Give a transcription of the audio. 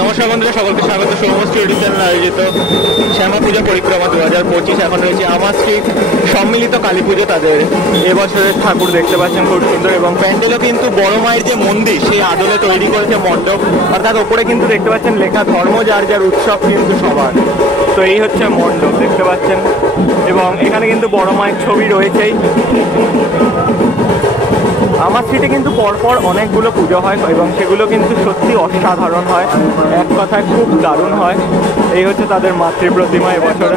নমস্কার বন্ধুরা, সকলকে স্বাগত সৌমশ্রী ইউটিউব চ্যানেল আয়োজিত শ্যামা পূজা পরিক্রমা 2025। এখন রয়েছে আমার শ্রী সম্মিলিত কালী পুজো। তাদের এবছরের ঠাকুর দেখতে পাচ্ছেন খুব সুন্দর, এবং প্যান্ডেলও কিন্তু বড় মায়ের যে মন্দির সেই আদলে তৈরি করেছে মণ্ডপ, অর্থাৎ ওপরে কিন্তু দেখতে পাচ্ছেন লেখা ধর্ম যার যার উৎসব কিন্তু সবার। তো এই হচ্ছে মণ্ডপ দেখতে পাচ্ছেন, এবং এখানে কিন্তু বড় মায়ের ছবি রয়েছেই। আমার স্ট্রিটে কিন্তু পরপর অনেকগুলো পুজো হয় এবং সেগুলো কিন্তু সত্যি অসাধারণ হয়, এক কথায় খুব দারুণ হয়। এই হচ্ছে তাদের মাতৃ প্রতিমা এবছরে।